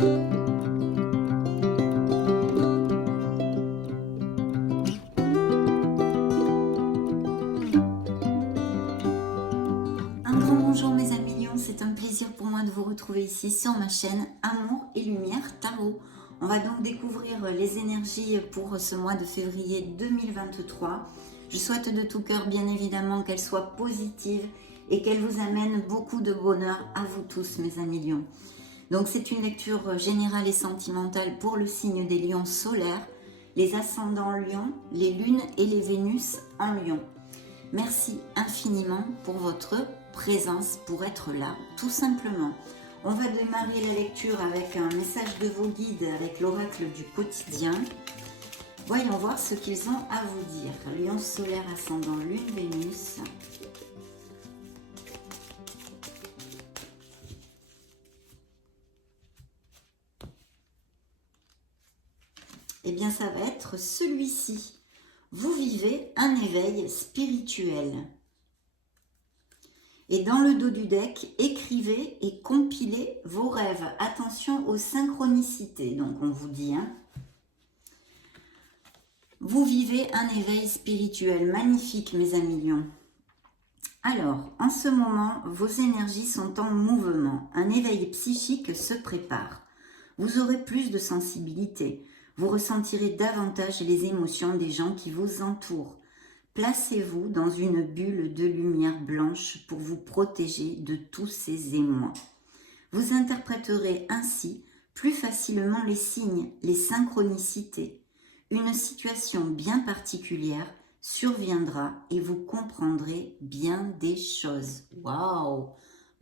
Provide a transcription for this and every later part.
Un grand bonjour mes amis lions, c'est un plaisir pour moi de vous retrouver ici sur ma chaîne Amour et Lumière Tarot. On va donc découvrir les énergies pour ce mois de février 2023. Je souhaite de tout cœur bien évidemment qu'elles soient positives et qu'elles vous amènent beaucoup de bonheur à vous tous mes amis lions. Donc c'est une lecture générale et sentimentale pour le signe des lions solaires, les ascendants lions, les lunes et les Vénus en lion. Merci infiniment pour votre présence, pour être là, tout simplement. On va démarrer la lecture avec un message de vos guides, avec l'oracle du quotidien. Voyons voir ce qu'ils ont à vous dire. Lion solaire, ascendant lune, Vénus. Eh bien, ça va être celui-ci. Vous vivez un éveil spirituel. Et dans le dos du deck, écrivez et compilez vos rêves. Attention aux synchronicités, donc on vous dit. Vous vivez un éveil spirituel. Magnifique, mes amis lions. Alors, en ce moment, vos énergies sont en mouvement. Un éveil psychique se prépare. Vous aurez plus de sensibilité. Vous ressentirez davantage les émotions des gens qui vous entourent. Placez-vous dans une bulle de lumière blanche pour vous protéger de tous ces émois. Vous interpréterez ainsi plus facilement les signes, les synchronicités. Une situation bien particulière surviendra et vous comprendrez bien des choses. Waouh!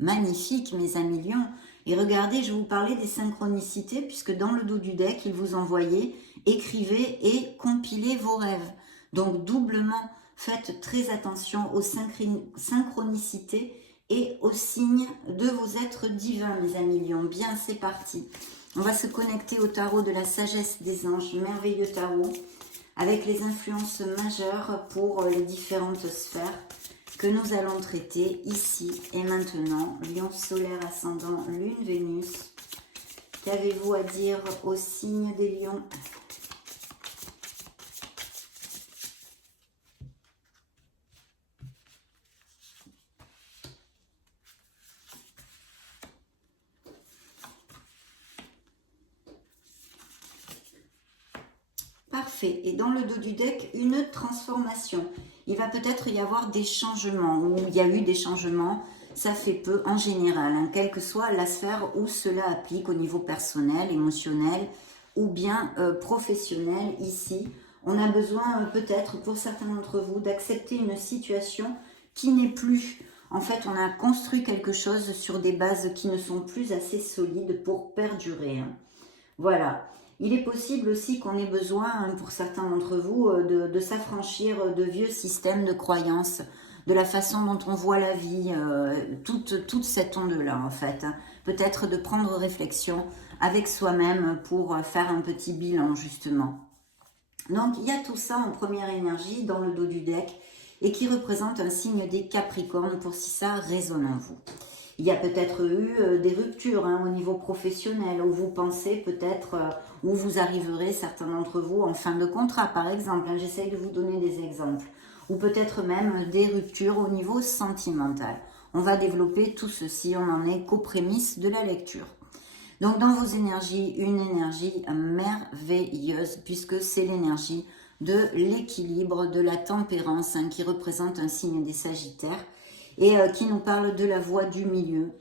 Magnifique mes amis lions! Et regardez, je vous parlais des synchronicités puisque dans le dos du deck, il vous envoyait écrivez et compilez vos rêves. Donc doublement, faites très attention aux synchronicités et aux signes de vos êtres divins, mes amis lions. Bien, c'est parti. On va se connecter au tarot de la sagesse des anges, merveilleux tarot, avec les influences majeures pour les différentes sphères que nous allons traiter ici et maintenant. Lion solaire, ascendant, lune, Vénus. Qu'avez-vous à dire au signe des lions ? Parfait. Et dans le dos du deck, une transformation. Il va peut-être y avoir des changements, ou il y a eu des changements, ça fait peu en général, quelle que soit la sphère où cela applique au niveau personnel, émotionnel ou bien professionnel ici. On a besoin peut-être pour certains d'entre vous d'accepter une situation qui n'est plus. En fait, on a construit quelque chose sur des bases qui ne sont plus assez solides pour perdurer. Voilà. Il est possible aussi qu'on ait besoin, pour certains d'entre vous, de s'affranchir de vieux systèmes de croyances, de la façon dont on voit la vie, toute cette onde-là, en fait. Peut-être de prendre réflexion avec soi-même pour faire un petit bilan, justement. Donc, il y a tout ça en première énergie dans le dos du deck et qui représente un signe des Capricornes pour si ça résonne en vous. Il y a peut-être eu des ruptures au niveau professionnel où vous pensez peut-être, où vous arriverez, certains d'entre vous, en fin de contrat par exemple. J'essaye de vous donner des exemples. Ou peut-être même des ruptures au niveau sentimental. On va développer tout ceci, on en est qu'aux prémices de la lecture. Donc dans vos énergies, une énergie merveilleuse puisque c'est l'énergie de l'équilibre, de la tempérance qui représente un signe des Sagittaires. Et qui nous parle de la voie du milieu.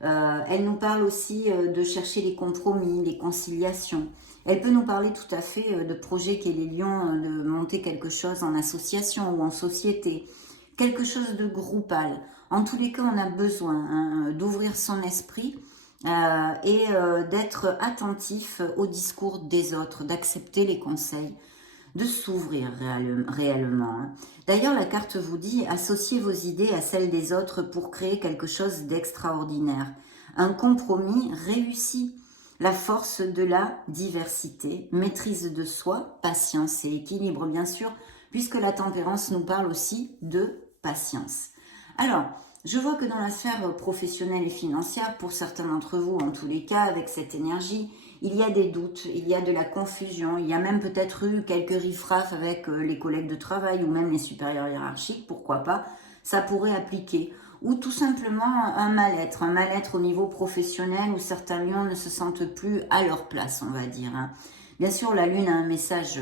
Elle nous parle aussi de chercher les compromis, les conciliations. Elle peut nous parler tout à fait de projets qu'est les lions, de monter quelque chose en association ou en société, quelque chose de groupal. En tous les cas, on a besoin d'ouvrir son esprit et d'être attentif au discours des autres, d'accepter les conseils, de s'ouvrir réellement. D'ailleurs, la carte vous dit, associez vos idées à celles des autres pour créer quelque chose d'extraordinaire. Un compromis réussi. La force de la diversité, maîtrise de soi, patience et équilibre bien sûr, puisque la tempérance nous parle aussi de patience. Alors, je vois que dans la sphère professionnelle et financière, pour certains d'entre vous en tous les cas, avec cette énergie, il y a des doutes, il y a de la confusion, il y a même peut-être eu quelques riffraffes avec les collègues de travail ou même les supérieurs hiérarchiques, pourquoi pas, ça pourrait appliquer. Ou tout simplement un mal-être au niveau professionnel où certains lions ne se sentent plus à leur place, on va dire. Hein. Bien sûr, la Lune a un message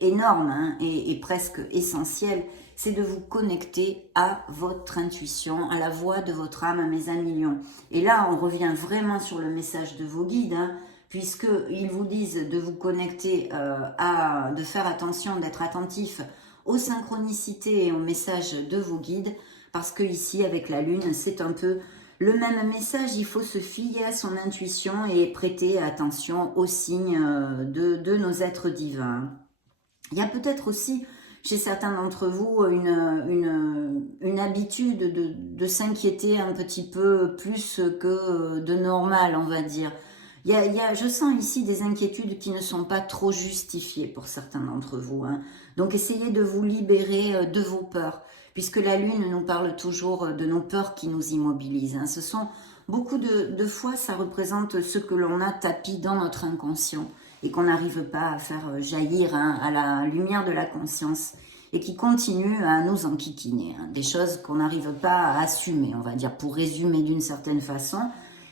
énorme hein, et presque essentiel, c'est de vous connecter à votre intuition, à la voix de votre âme, mes amis lions. Et là, on revient vraiment sur le message de vos guides, hein, puisqu'ils vous disent de vous connecter, de faire attention, d'être attentif aux synchronicités et aux messages de vos guides, parce que ici, avec la Lune, c'est un peu le même message, il faut se fier à son intuition et prêter attention aux signes de nos êtres divins. Il y a peut-être aussi chez certains d'entre vous une habitude de s'inquiéter un petit peu plus que de normal, on va dire. Je sens ici des inquiétudes qui ne sont pas trop justifiées pour certains d'entre vous. Hein. Donc essayez de vous libérer de vos peurs, puisque la Lune nous parle toujours de nos peurs qui nous immobilisent. Hein. Ce sont beaucoup de fois, ça représente ce que l'on a tapi dans notre inconscient et qu'on n'arrive pas à faire jaillir hein, à la lumière de la conscience et qui continue à nous enquiquiner. Hein. Des choses qu'on n'arrive pas à assumer, on va dire, pour résumer d'une certaine façon,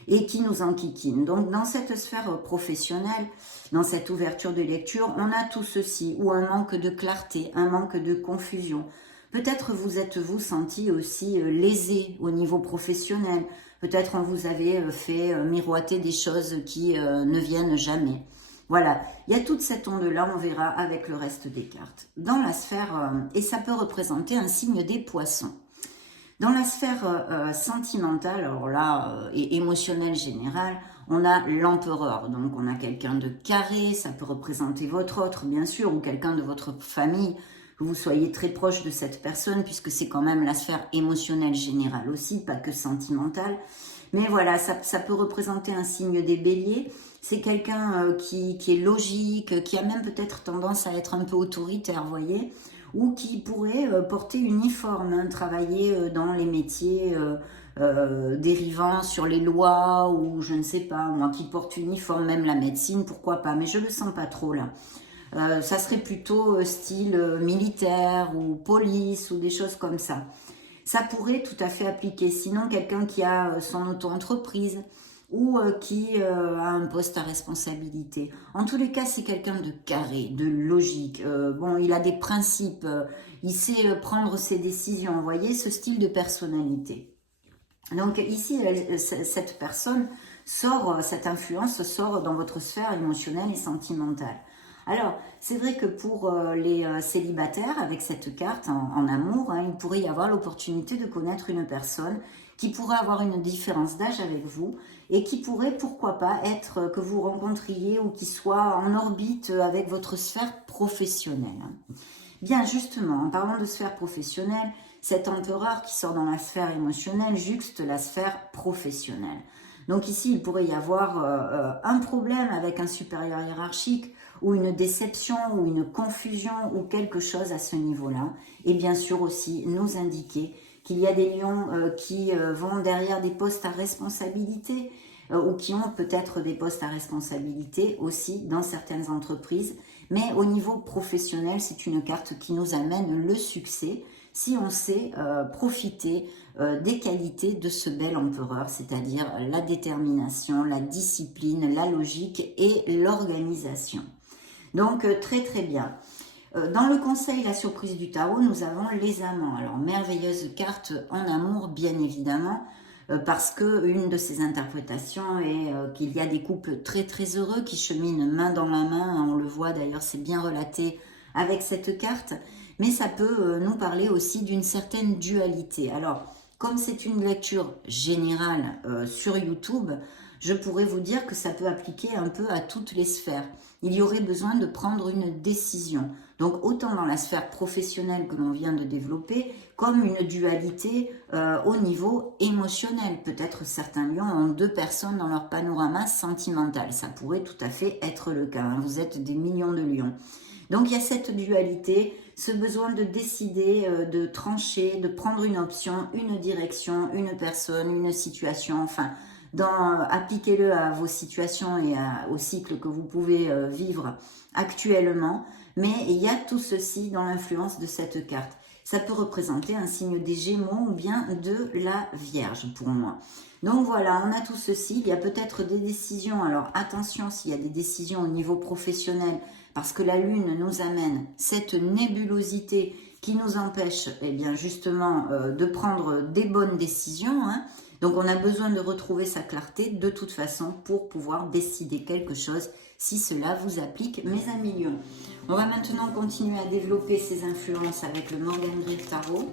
et qui nous enquiquinent. Donc dans cette sphère professionnelle, dans cette ouverture de lecture, on a tout ceci, ou un manque de clarté, un manque de confusion. Peut-être vous êtes-vous senti aussi lésé au niveau professionnel, peut-être on vous avait fait miroiter des choses qui ne viennent jamais. Voilà, il y a toute cette onde-là, on verra avec le reste des cartes. Dans la sphère, et ça peut représenter un signe des poissons. Dans la sphère sentimentale, alors là, et émotionnelle générale, on a l'empereur. Donc on a quelqu'un de carré, ça peut représenter votre autre, bien sûr, ou quelqu'un de votre famille, que vous soyez très proche de cette personne, puisque c'est quand même la sphère émotionnelle générale aussi, pas que sentimentale. Mais voilà, ça peut représenter un signe des béliers. C'est quelqu'un qui est logique, qui a même peut-être tendance à être un peu autoritaire, vous voyez, ou qui pourrait porter uniforme, hein, travailler dans les métiers dérivant sur les lois, ou je ne sais pas, moi qui porte uniforme, même la médecine, pourquoi pas, mais je le sens pas trop là. Ça serait plutôt style militaire ou police ou des choses comme ça. Ça pourrait tout à fait appliquer. Sinon, quelqu'un qui a son auto-entreprise ou qui a un poste à responsabilité. En tous les cas, c'est quelqu'un de carré, de logique. Bon, il a des principes, il sait prendre ses décisions. Vous voyez, ce style de personnalité. Donc ici, cette personne sort, cette influence sort dans votre sphère émotionnelle et sentimentale. Alors, c'est vrai que pour les célibataires, avec cette carte en amour, hein, il pourrait y avoir l'opportunité de connaître une personne qui pourrait avoir une différence d'âge avec vous et qui pourrait, pourquoi pas, être que vous rencontriez ou qui soit en orbite avec votre sphère professionnelle. Bien, justement, en parlant de sphère professionnelle, cet empereur qui sort dans la sphère émotionnelle juxte la sphère professionnelle. Donc ici, il pourrait y avoir un problème avec un supérieur hiérarchique, ou une déception, ou une confusion, ou quelque chose à ce niveau-là. Et bien sûr aussi nous indiquer qu'il y a des lions qui vont derrière des postes à responsabilité, ou qui ont peut-être des postes à responsabilité aussi dans certaines entreprises. Mais au niveau professionnel, c'est une carte qui nous amène le succès, si on sait profiter des qualités de ce bel empereur, c'est-à-dire la détermination, la discipline, la logique et l'organisation. Donc très très bien. Dans le conseil La surprise du tarot, nous avons les amants. Alors merveilleuse carte en amour bien évidemment, parce que une de ses interprétations est qu'il y a des couples très très heureux qui cheminent main dans la main. On le voit d'ailleurs, c'est bien relaté avec cette carte. Mais ça peut nous parler aussi d'une certaine dualité. Alors, comme c'est une lecture générale sur YouTube, je pourrais vous dire que ça peut appliquer un peu à toutes les sphères. Il y aurait besoin de prendre une décision. Donc, autant dans la sphère professionnelle que l'on vient de développer, comme une dualité au niveau émotionnel. Peut-être certains lions ont deux personnes dans leur panorama sentimental. Ça pourrait tout à fait être le cas. Hein. Vous êtes des millions de lions. Donc, il y a cette dualité, ce besoin de décider, de trancher, de prendre une option, une direction, une personne, une situation, enfin, appliquez-le à vos situations et au cycle que vous pouvez vivre actuellement. Mais il y a tout ceci dans l'influence de cette carte. Ça peut représenter un signe des Gémeaux ou bien de la Vierge pour moi. Donc voilà, on a tout ceci. Il y a peut-être des décisions. Alors attention s'il y a des décisions au niveau professionnel, parce que la Lune nous amène cette nébulosité qui nous empêche eh bien, justement de prendre des bonnes décisions. Hein. Donc on a besoin de retrouver sa clarté de toute façon pour pouvoir décider quelque chose si cela vous applique, mes amis lions. On va maintenant continuer à développer ces influences avec le Morgan Grid Tarot.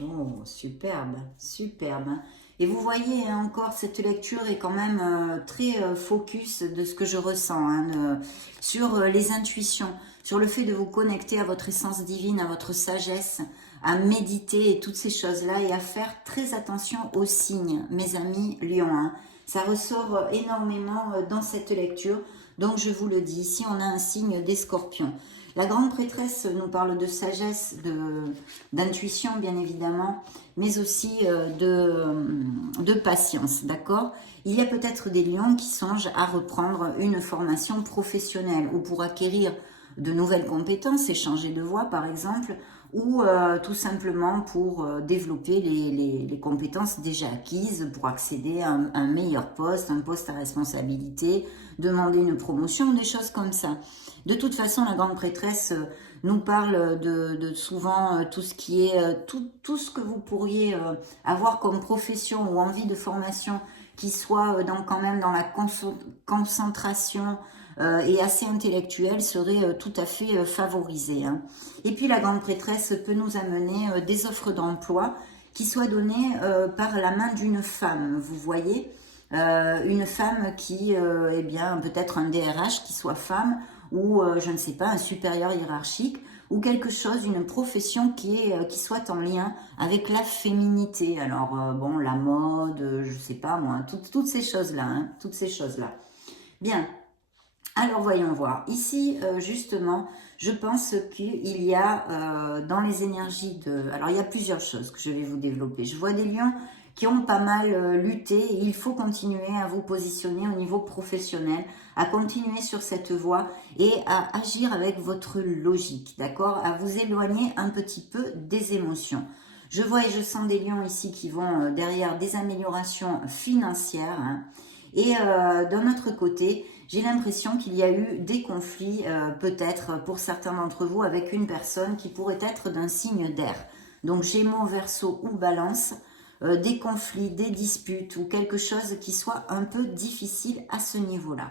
Oh, superbe, superbe. Et vous voyez hein, encore, cette lecture est quand même très focus de ce que je ressens, hein, sur les intuitions, sur le fait de vous connecter à votre essence divine, à votre sagesse, à méditer et toutes ces choses-là et à faire très attention aux signes, mes amis lions. Hein. Ça ressort énormément dans cette lecture, donc je vous le dis, ici on a un signe des scorpions. La grande prêtresse nous parle de sagesse, d'intuition bien évidemment, mais aussi de patience, d'accord? Il y a peut-être des lions qui songent à reprendre une formation professionnelle ou pour acquérir de nouvelles compétences, échanger de voix par exemple, ou tout simplement pour développer les compétences déjà acquises, pour accéder à un meilleur poste, un poste à responsabilité, demander une promotion, des choses comme ça. De toute façon, la grande prêtresse nous parle de souvent tout ce qui est, tout ce que vous pourriez avoir comme profession ou envie de formation qui soit quand même dans la concentration et assez intellectuelle serait tout à fait favorisé. Hein. Et puis la grande prêtresse peut nous amener des offres d'emploi qui soient données par la main d'une femme, vous voyez, une femme qui, eh bien, peut-être un DRH qui soit femme, ou je ne sais pas, un supérieur hiérarchique, ou quelque chose, une profession qui soit en lien avec la féminité. Alors, bon, la mode, je ne sais pas moi, toutes ces choses-là, hein, toutes ces choses-là. Bien, alors voyons voir. Ici, justement, je pense qu'il y a dans les énergies de... Alors, il y a plusieurs choses que je vais vous développer. Je vois des lions qui ont pas mal lutté et il faut continuer à vous positionner au niveau professionnel, à continuer sur cette voie et à agir avec votre logique, d'accord? À vous éloigner un petit peu des émotions. Je vois et je sens des lions ici qui vont derrière des améliorations financières. Hein. Et d'un autre côté, j'ai l'impression qu'il y a eu des conflits, peut-être pour certains d'entre vous, avec une personne qui pourrait être d'un signe d'air. Donc Gémeaux, Verseau ou Balance, des conflits, des disputes ou quelque chose qui soit un peu difficile à ce niveau-là.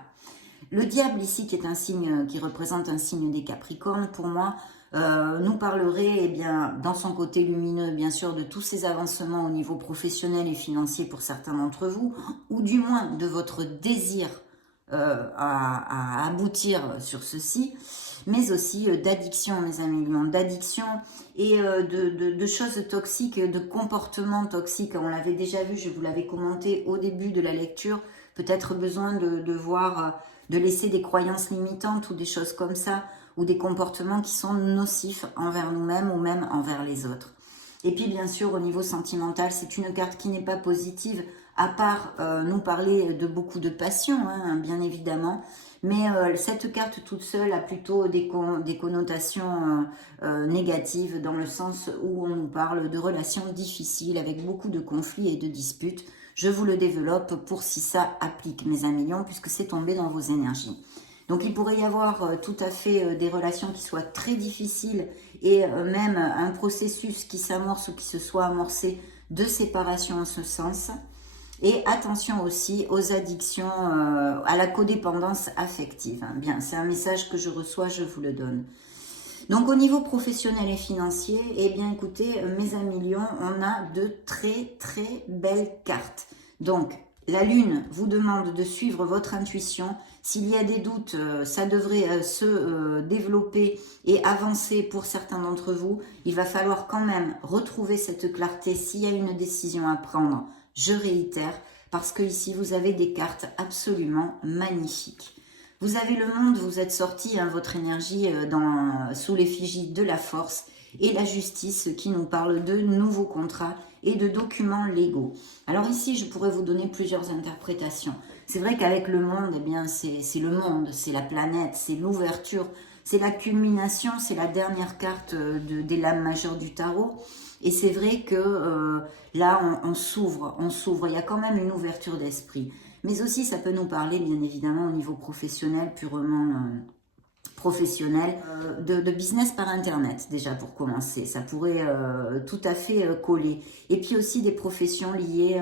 Le diable ici, qui est un signe, qui représente un signe des Capricornes, pour moi, nous parlerait, eh bien, dans son côté lumineux, bien sûr, de tous ces avancements au niveau professionnel et financier pour certains d'entre vous, ou du moins de votre désir à aboutir sur ceci, mais aussi d'addiction, mes amis lions, d'addiction et de choses toxiques, de comportements toxiques. On l'avait déjà vu, je vous l'avais commenté au début de la lecture, peut-être besoin de voir, de laisser des croyances limitantes ou des choses comme ça, ou des comportements qui sont nocifs envers nous-mêmes ou même envers les autres. Et puis bien sûr au niveau sentimental, c'est une carte qui n'est pas positive, à part nous parler de beaucoup de passion, hein, bien évidemment. Mais cette carte toute seule a plutôt des connotations négatives dans le sens où on nous parle de relations difficiles avec beaucoup de conflits et de disputes. Je vous le développe pour si ça applique, mes amis lions, puisque c'est tombé dans vos énergies. Donc il pourrait y avoir tout à fait des relations qui soient très difficiles et même un processus qui s'amorce ou qui se soit amorcé de séparation en ce sens. Et attention aussi aux addictions, à la codépendance affective. Hein. Bien, c'est un message que je reçois, je vous le donne. Donc au niveau professionnel et financier, eh bien écoutez, mes amis lions, on a de très très belles cartes. Donc la lune vous demande de suivre votre intuition. S'il y a des doutes, ça devrait se développer et avancer pour certains d'entre vous. Il va falloir quand même retrouver cette clarté s'il y a une décision à prendre. Je réitère, parce que ici vous avez des cartes absolument magnifiques. Vous avez le monde, vous êtes sorti, hein, votre énergie sous l'effigie de la force, et la justice qui nous parle de nouveaux contrats et de documents légaux. Alors ici, je pourrais vous donner plusieurs interprétations. C'est vrai qu'avec le monde, eh bien, c'est le monde, c'est la planète, c'est l'ouverture, c'est la culmination, c'est la dernière carte des lames majeures du tarot. Et c'est vrai que là, on s'ouvre, il y a quand même une ouverture d'esprit. Mais aussi, ça peut nous parler, bien évidemment, au niveau professionnel, purement professionnel, de business par Internet, déjà pour commencer. Ça pourrait tout à fait coller. Et puis aussi des professions liées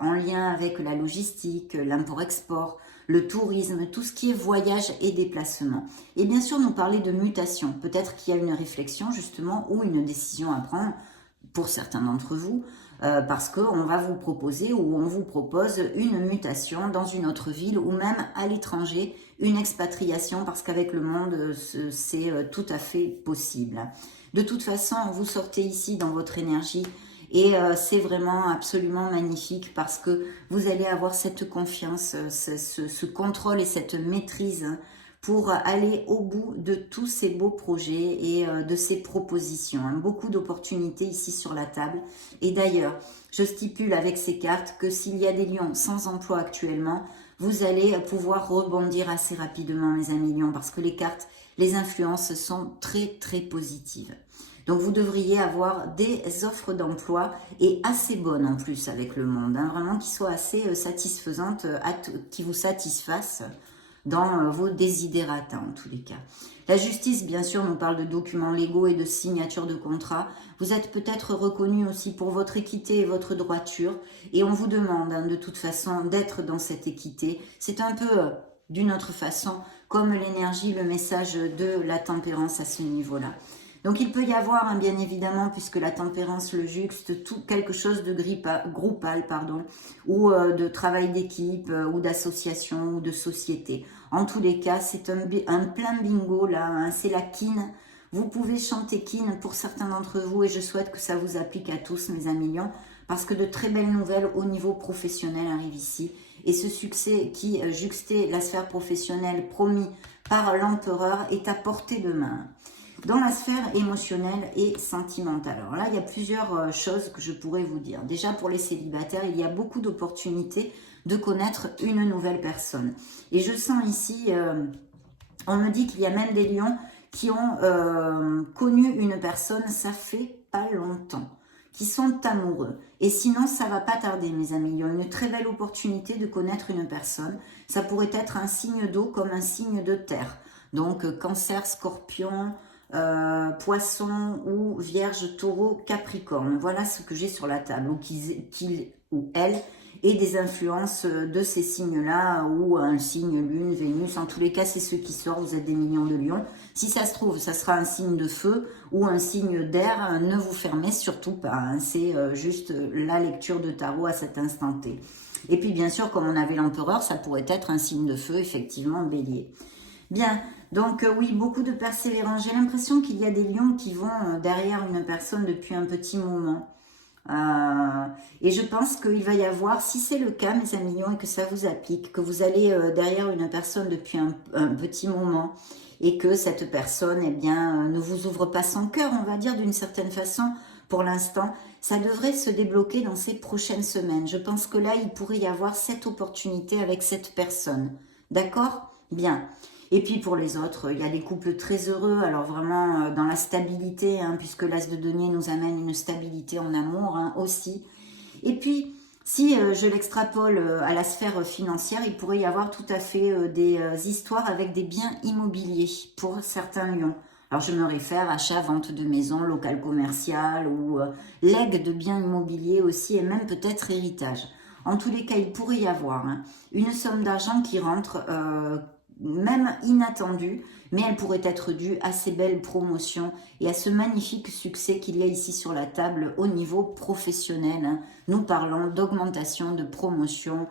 en lien avec la logistique, l'import-export, le tourisme, tout ce qui est voyage et déplacement. Et bien sûr, nous parler de mutation. Peut-être qu'il y a une réflexion, justement, ou une décision à prendre pour certains d'entre vous, parce qu'on va vous proposer ou on vous propose une mutation dans une autre ville ou même à l'étranger, une expatriation, parce qu'avec le monde, c'est tout à fait possible. De toute façon, vous sortez ici dans votre énergie et c'est vraiment absolument magnifique parce que vous allez avoir cette confiance, ce contrôle et cette maîtrise pour aller au bout de tous ces beaux projets et de ces propositions. Beaucoup d'opportunités ici sur la table. Et d'ailleurs, je stipule avec ces cartes que s'il y a des lions sans emploi actuellement, vous allez pouvoir rebondir assez rapidement, mes amis lions, parce que les cartes, les influences sont très très positives. Donc vous devriez avoir des offres d'emploi et assez bonnes en plus avec le monde, hein, vraiment qui soient assez satisfaisantes, qui vous satisfassent dans vos desiderata en tous les cas. La justice, bien sûr, nous parle de documents légaux et de signature de contrats. Vous êtes peut-être reconnu aussi pour votre équité et votre droiture. Et on vous demande, hein, de toute façon, d'être dans cette équité. C'est un peu, d'une autre façon, comme l'énergie, le message de la tempérance à ce niveau-là. Donc il peut y avoir, hein, bien évidemment, puisque la tempérance le juxte, quelque chose de groupal, ou de travail d'équipe, ou d'association, ou de société. En tous les cas, c'est un plein bingo là, hein, c'est la kin. Vous pouvez chanter kin pour certains d'entre vous et je souhaite que ça vous applique à tous, mes amis lions, parce que de très belles nouvelles au niveau professionnel arrivent ici. Et ce succès qui juxtait la sphère professionnelle promis par l'empereur est à portée de main. Dans la sphère émotionnelle et sentimentale. Alors là, il y a plusieurs choses que je pourrais vous dire. Déjà, pour les célibataires, il y a beaucoup d'opportunités de connaître une nouvelle personne. Et je sens ici, on me dit qu'il y a même des lions qui ont connu une personne, ça fait pas longtemps, qui sont amoureux. Et sinon, ça va pas tarder, mes amis. Il y a une très belle opportunité de connaître une personne. Ça pourrait être un signe d'eau comme un signe de terre. Donc, cancer, scorpion, poisson ou vierge, taureau, capricorne. Voilà ce que j'ai sur la table, ou qu'il ou elle ait des influences de ces signes-là, ou un signe lune, Vénus. En tous les cas, c'est ceux qui sortent, vous êtes des millions de lions. Si ça se trouve, ça sera un signe de feu ou un signe d'air. Ne vous fermez surtout pas, hein. C'est juste la lecture de tarot à cet instant T. Et puis bien sûr, comme on avait l'empereur, ça pourrait être un signe de feu, effectivement, bélier. Bien, donc oui, beaucoup de persévérance. J'ai l'impression qu'il y a des lions qui vont derrière une personne depuis un petit moment. Et je pense qu'il va y avoir, si c'est le cas, mes amis lions, et que ça vous applique, que vous allez derrière une personne depuis un petit moment, et que cette personne, eh bien, ne vous ouvre pas son cœur, on va dire d'une certaine façon, pour l'instant, ça devrait se débloquer dans ces prochaines semaines. Je pense que là, il pourrait y avoir cette opportunité avec cette personne. D'accord ? Bien. Et puis pour les autres, il y a des couples très heureux, alors vraiment dans la stabilité, hein, puisque l'As de denier nous amène une stabilité en amour, hein, aussi. Et puis, si je l'extrapole à la sphère financière, il pourrait y avoir tout à fait des histoires avec des biens immobiliers pour certains lions. Alors je me réfère à achat, vente de maison, local commercial ou legs de biens immobiliers aussi, et même peut-être héritage. En tous les cas, il pourrait y avoir, hein, une somme d'argent qui rentre, même inattendue, mais elle pourrait être due à ces belles promotions et à ce magnifique succès qu'il y a ici sur la table au niveau professionnel, hein. Nous parlons d'augmentation, de promotion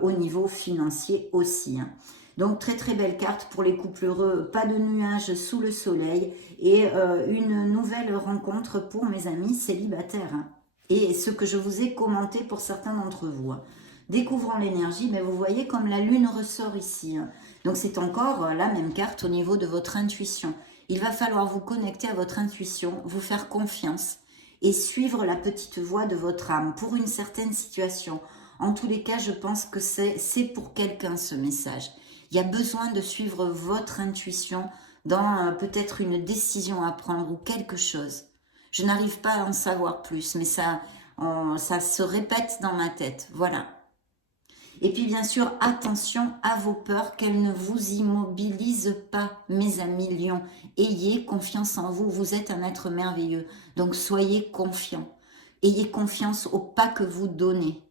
au niveau financier aussi, hein. Donc très très belle carte pour les couples heureux, pas de nuages sous le soleil et une nouvelle rencontre pour mes amis célibataires. Hein. Et ce que je vous ai commenté pour certains d'entre vous. Hein. Découvrons l'énergie, mais vous voyez comme la lune ressort ici. Hein. Donc c'est encore la même carte au niveau de votre intuition. Il va falloir vous connecter à votre intuition, vous faire confiance et suivre la petite voix de votre âme pour une certaine situation. En tous les cas, je pense que c'est pour quelqu'un ce message. Il y a besoin de suivre votre intuition dans peut-être une décision à prendre ou quelque chose. Je n'arrive pas à en savoir plus, mais ça se répète dans ma tête. Voilà. Et puis bien sûr, attention à vos peurs, qu'elles ne vous immobilisent pas, mes amis lions. Ayez confiance en vous, vous êtes un être merveilleux. Donc soyez confiants. Ayez confiance au pas que vous donnez.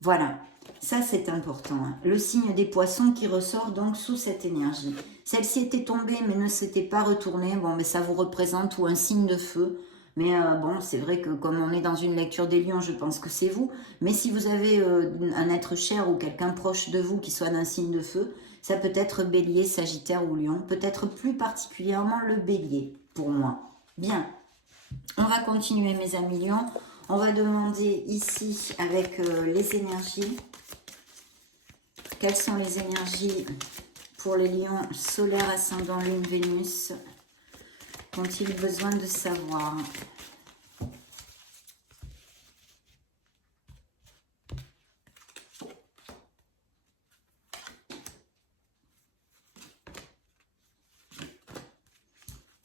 Voilà, ça c'est important. Hein. Le signe des poissons qui ressort donc sous cette énergie. Celle-ci était tombée mais ne s'était pas retournée. Bon, mais ça vous représente ou un signe de feu. Mais bon, c'est vrai que comme on est dans une lecture des lions, je pense que c'est vous. Mais si vous avez un être cher ou quelqu'un proche de vous qui soit d'un signe de feu, ça peut être bélier, sagittaire ou lion. Peut-être plus particulièrement le bélier, pour moi. Bien, on va continuer mes amis lions. On va demander ici avec les énergies. Quelles sont les énergies pour les lions solaires, ascendant, lune, Vénus? Qu'ont-ils besoin de savoir?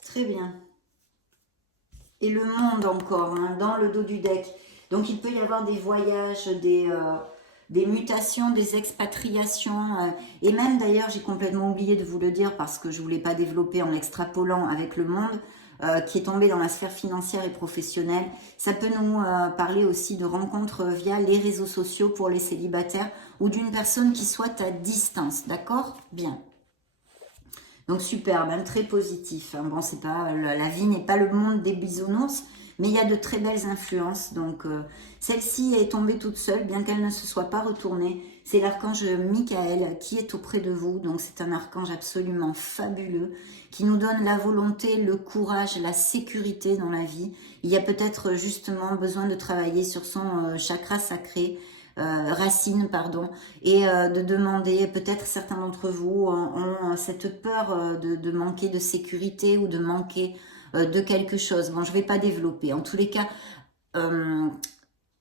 Très bien. Et le monde encore, hein, dans le dos du deck. Donc il peut y avoir des voyages, des mutations, des expatriations. Et même d'ailleurs, j'ai complètement oublié de vous le dire parce que je ne voulais pas développer en extrapolant avec le monde qui est tombé dans la sphère financière et professionnelle. Ça peut nous parler aussi de rencontres via les réseaux sociaux pour les célibataires ou d'une personne qui soit à distance. D'accord? Bien. Donc superbe, hein, très positif. Bon, c'est pas la vie n'est pas le monde des bisounours, mais il y a de très belles influences. Donc celle-ci est tombée toute seule, bien qu'elle ne se soit pas retournée. C'est l'archange Michael qui est auprès de vous. Donc c'est un archange absolument fabuleux qui nous donne la volonté, le courage, la sécurité dans la vie. Il y a peut-être justement besoin de travailler sur son chakra sacré. Racine, pardon, et de demander, peut-être certains d'entre vous ont cette peur de manquer de sécurité ou de manquer de quelque chose. Bon, je ne vais pas développer. En tous les cas,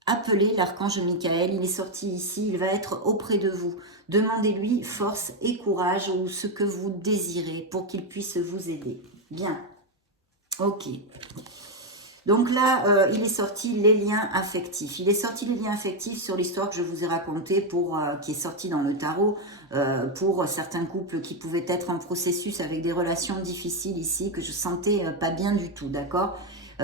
appelez l'archange Michael, il est sorti ici, il va être auprès de vous. Demandez-lui force et courage ou ce que vous désirez pour qu'il puisse vous aider. Bien, ok. Donc là, il est sorti les liens affectifs. Il est sorti les liens affectifs sur l'histoire que je vous ai racontée, qui est sortie dans le tarot, pour certains couples qui pouvaient être en processus avec des relations difficiles ici, que je sentais pas bien du tout, d'accord?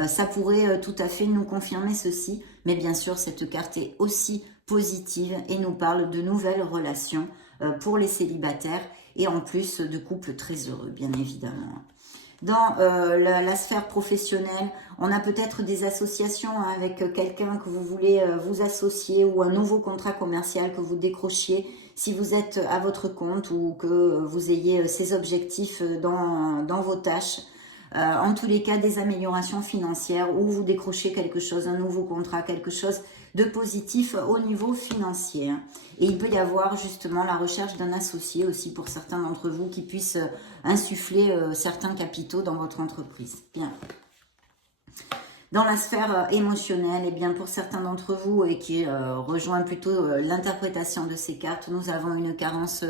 Ça pourrait tout à fait nous confirmer ceci, mais bien sûr, cette carte est aussi positive et nous parle de nouvelles relations pour les célibataires et en plus de couples très heureux, bien évidemment. Dans la sphère professionnelle, on a peut-être des associations avec quelqu'un que vous voulez vous associer ou un nouveau contrat commercial que vous décrochiez si vous êtes à votre compte ou que vous ayez ces objectifs dans vos tâches. En tous les cas, des améliorations financières ou vous décrochez quelque chose, un nouveau contrat, quelque chose de positif au niveau financier. Et il peut y avoir justement la recherche d'un associé aussi pour certains d'entre vous qui puissent insuffler certains capitaux dans votre entreprise. Bien. Dans la sphère émotionnelle, et bien pour certains d'entre vous et qui rejoint plutôt l'interprétation de ces cartes, nous avons une carence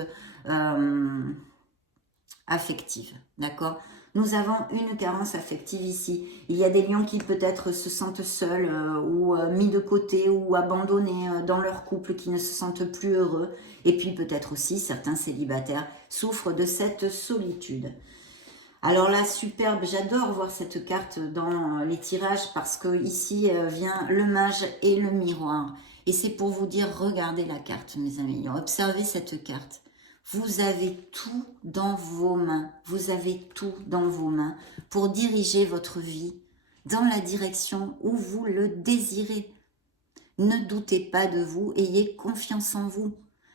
affective, d'accord? Nous avons une carence affective ici. Il y a des lions qui peut-être se sentent seuls ou mis de côté ou abandonnés dans leur couple, qui ne se sentent plus heureux. Et puis peut-être aussi certains célibataires souffrent de cette solitude. Alors là, superbe, j'adore voir cette carte dans les tirages parce que ici vient le mage et le miroir. Et c'est pour vous dire, regardez la carte, mes amis, observez cette carte. Vous avez tout dans vos mains, vous avez tout dans vos mains pour diriger votre vie dans la direction où vous le désirez. Ne doutez pas de vous, ayez confiance en vous.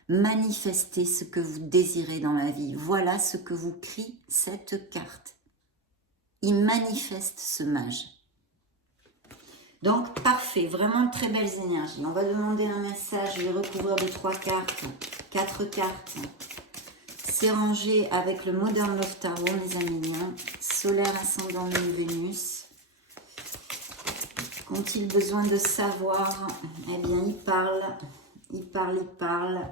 Manifestez ce que vous désirez dans la vie. Voilà ce que vous crie cette carte. Il manifeste ce mage. Donc, parfait, vraiment très belles énergies. On va demander un message, je vais recouvrir de 3 cartes, 4 cartes. C'est rangé avec le Modern Love Tarot, mes amis. Solaire, ascendant, lune, Vénus. Qu'ont-ils besoin de savoir? Eh bien, ils parlent, ils parlent, ils parlent.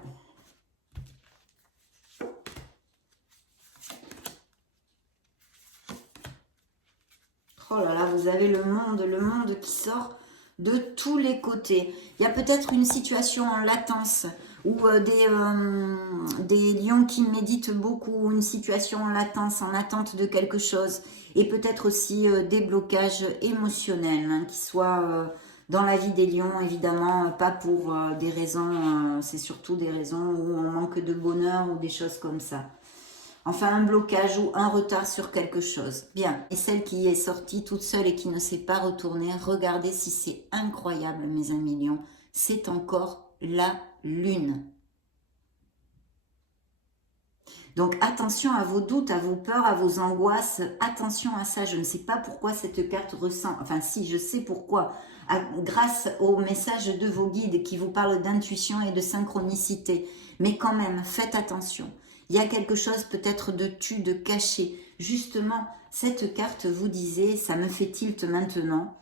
Oh là là, vous avez le monde qui sort de tous les côtés. Il y a peut-être une situation en latence ou des lions qui méditent beaucoup, une situation en latence, en attente de quelque chose. Et peut-être aussi des blocages émotionnels hein, qui soient dans la vie des lions, évidemment, pas pour des raisons, c'est surtout des raisons où on manque de bonheur ou des choses comme ça. Enfin, un blocage ou un retard sur quelque chose. Bien. Et celle qui est sortie toute seule et qui ne s'est pas retournée, regardez si c'est incroyable, mes amis lions. C'est encore la lune. Donc, attention à vos doutes, à vos peurs, à vos angoisses. Attention à ça. Je ne sais pas pourquoi cette carte ressent. Enfin, si, je sais pourquoi. Grâce au message de vos guides qui vous parlent d'intuition et de synchronicité. Mais quand même, faites attention. Il y a quelque chose peut-être de de caché. Justement, cette carte vous disait, ça me fait tilt maintenant,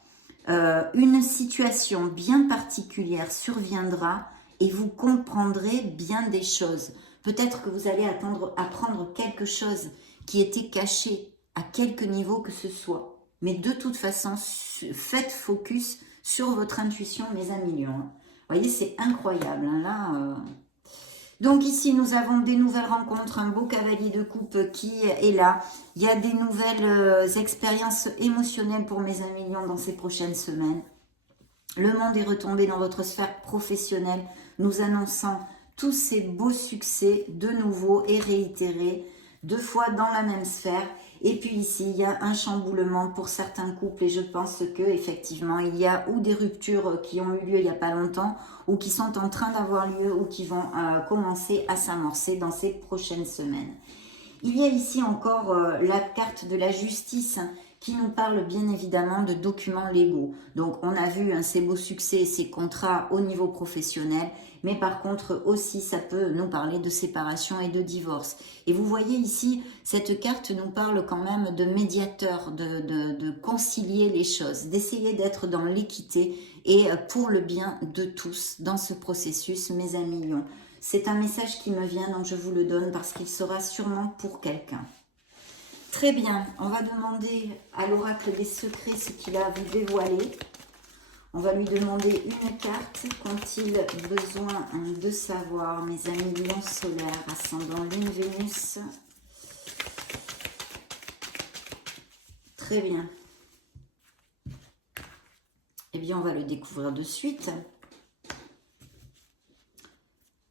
une situation bien particulière surviendra et vous comprendrez bien des choses. Peut-être que vous allez apprendre quelque chose qui était caché à quelque niveau que ce soit. Mais de toute façon, faites focus sur votre intuition, mes amis lions. Vous voyez, c'est incroyable. Hein, là... Donc ici, nous avons des nouvelles rencontres, un beau cavalier de coupe qui est là. Il y a des nouvelles expériences émotionnelles pour mes amis lions dans ces prochaines semaines. Le monde est retombé dans votre sphère professionnelle, nous annonçant tous ces beaux succès de nouveau et réitérés, 2 fois dans la même sphère. Et puis ici, il y a un chamboulement pour certains couples et je pense que effectivement, il y a ou des ruptures qui ont eu lieu il n'y a pas longtemps ou qui sont en train d'avoir lieu ou qui vont commencer à s'amorcer dans ces prochaines semaines. Il y a ici encore la carte de la justice qui nous parle bien évidemment de documents légaux. Donc on a vu ces beaux succès, ces contrats au niveau professionnel, mais par contre aussi ça peut nous parler de séparation et de divorce. Et vous voyez ici, cette carte nous parle quand même de médiateur, de concilier les choses, d'essayer d'être dans l'équité et pour le bien de tous dans ce processus, mes amis lions. C'est un message qui me vient, donc je vous le donne parce qu'il sera sûrement pour quelqu'un. Très bien, on va demander à l'oracle des secrets ce qu'il a à vous dévoiler. On va lui demander une carte. Qu'ont-ils besoin de savoir, mes amis lions solaires, ascendant lune, Vénus? Très bien. Eh bien, on va le découvrir de suite.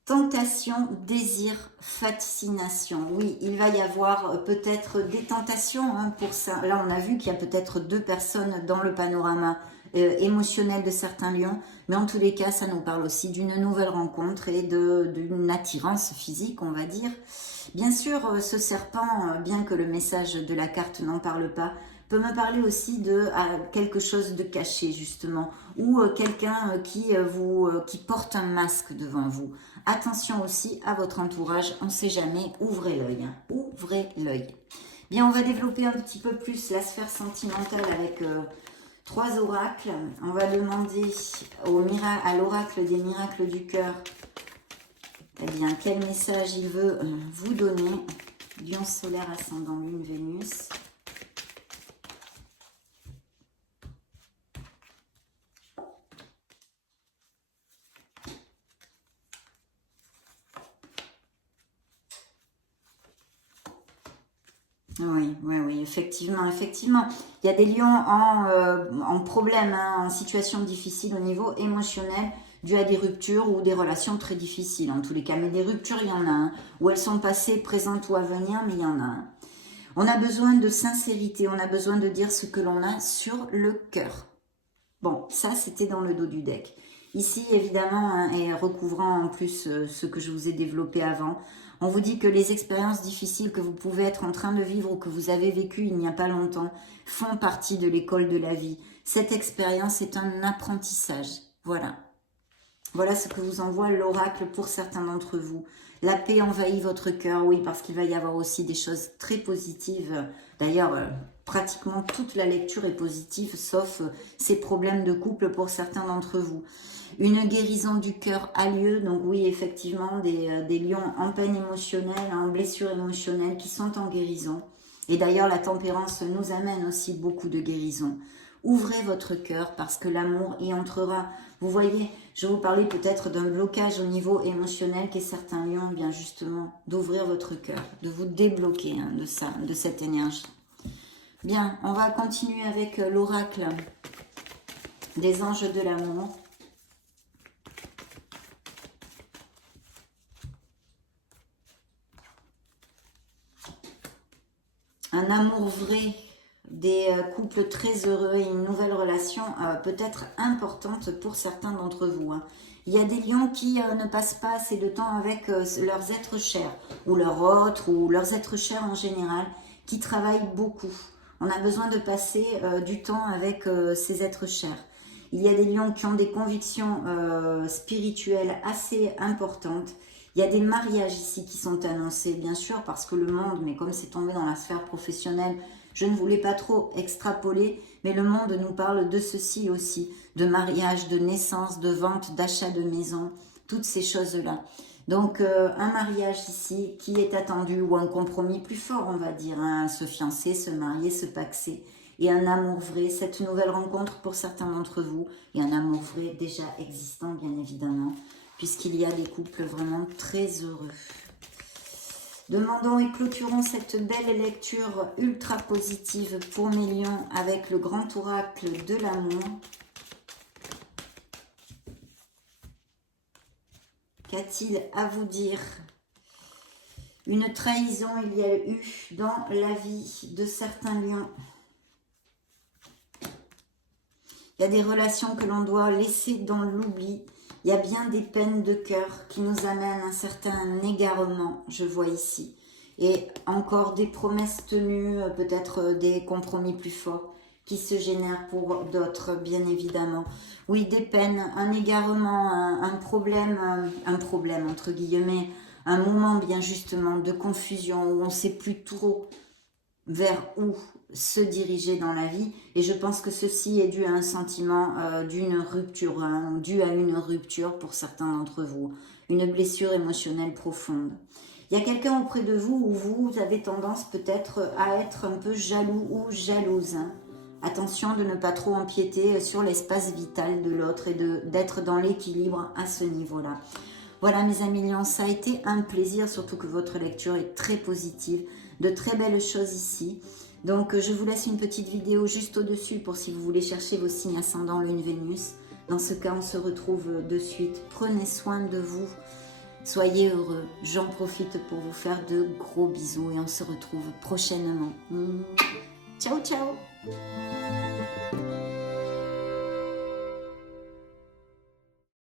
Tentation, désir, fascination. Oui, il va y avoir peut-être des tentations hein, pour ça. Là, on a vu qu'il y a peut-être 2 personnes dans le panorama émotionnel de certains lions. Mais en tous les cas, ça nous parle aussi d'une nouvelle rencontre et d'une attirance physique, on va dire. Bien sûr, ce serpent, bien que le message de la carte n'en parle pas, peut me parler aussi de quelque chose de caché, justement. Ou quelqu'un qui porte un masque devant vous. Attention aussi à votre entourage, on ne sait jamais, ouvrez l'œil. Hein. Ouvrez l'œil. Bien, on va développer un petit peu plus la sphère sentimentale avec 3 oracles. On va demander à l'oracle des miracles du cœur, eh bien, quel message il veut vous donner. Lion solaire, ascendant lune, Vénus. Oui, effectivement. Il y a des lions en problème, hein, en situation difficile au niveau émotionnel, dû à des ruptures ou des relations très difficiles en tous les cas. Mais des ruptures, il y en a, hein, où elles sont passées, présentes ou à venir, mais il y en a. Hein. On a besoin de sincérité, on a besoin de dire ce que l'on a sur le cœur. Bon, ça, c'était dans le dos du deck. Ici, évidemment, hein, et recouvrant en plus ce que je vous ai développé avant, on vous dit que les expériences difficiles que vous pouvez être en train de vivre ou que vous avez vécues il n'y a pas longtemps font partie de l'école de la vie. Cette expérience est un apprentissage. Voilà. Voilà ce que vous envoie l'oracle pour certains d'entre vous. La paix envahit votre cœur, oui, parce qu'il va y avoir aussi des choses très positives. D'ailleurs, pratiquement toute la lecture est positive, sauf ces problèmes de couple pour certains d'entre vous. Une guérison du cœur a lieu, donc oui, effectivement, des lions en peine émotionnelle, en blessure émotionnelle qui sont en guérison. Et d'ailleurs, la tempérance nous amène aussi beaucoup de guérison. Ouvrez votre cœur parce que l'amour y entrera. Vous voyez, je vous parlais peut-être d'un blocage au niveau émotionnel qu'est certains lions, bien justement, d'ouvrir votre cœur, de vous débloquer hein, de ça, de cette énergie. Bien, on va continuer avec l'oracle des anges de l'amour. Un amour vrai, des couples très heureux et une nouvelle relation peut-être importante pour certains d'entre vous. Hein. Il y a des lions qui ne passent pas assez de temps avec leurs êtres chers, ou leurs autres, ou leurs êtres chers en général, qui travaillent beaucoup. On a besoin de passer du temps avec ces êtres chers. Il y a des lions qui ont des convictions spirituelles assez importantes. Il y a des mariages ici qui sont annoncés, bien sûr, parce que le monde, mais comme c'est tombé dans la sphère professionnelle, je ne voulais pas trop extrapoler, mais le monde nous parle de ceci aussi, de mariage, de naissance, de vente, d'achat de maison, toutes ces choses-là. Donc, un mariage ici qui est attendu, ou un compromis plus fort, on va dire, hein, se fiancer, se marier, se paxer, et un amour vrai, cette nouvelle rencontre pour certains d'entre vous, et un amour vrai déjà existant, bien évidemment, puisqu'il y a des couples vraiment très heureux. Demandons et clôturons cette belle lecture ultra positive pour mes lions avec le grand oracle de l'amour. Qu'a-t-il à vous dire? Une trahison il y a eu dans la vie de certains lions. Il y a des relations que l'on doit laisser dans l'oubli. Il y a bien des peines de cœur qui nous amènent un certain égarement, je vois ici. Et encore des promesses tenues, peut-être des compromis plus forts qui se génèrent pour d'autres, bien évidemment. Oui, des peines, un égarement, un problème entre guillemets, un moment bien justement de confusion où on ne sait plus trop vers où se diriger dans la vie, et je pense que ceci est dû à un sentiment d'une rupture, hein, dû à une rupture pour certains d'entre vous, une blessure émotionnelle profonde. Il y a quelqu'un auprès de vous où vous avez tendance peut-être à être un peu jaloux ou jalouse. Hein. Attention de ne pas trop empiéter sur l'espace vital de l'autre et d'être dans l'équilibre à ce niveau-là. Voilà mes amis lions, ça a été un plaisir, surtout que votre lecture est très positive, de très belles choses ici. Donc je vous laisse une petite vidéo juste au-dessus pour si vous voulez chercher vos signes ascendants Lune Vénus. Dans ce cas, on se retrouve de suite. Prenez soin de vous, soyez heureux. J'en profite pour vous faire de gros bisous et on se retrouve prochainement. Ciao, ciao!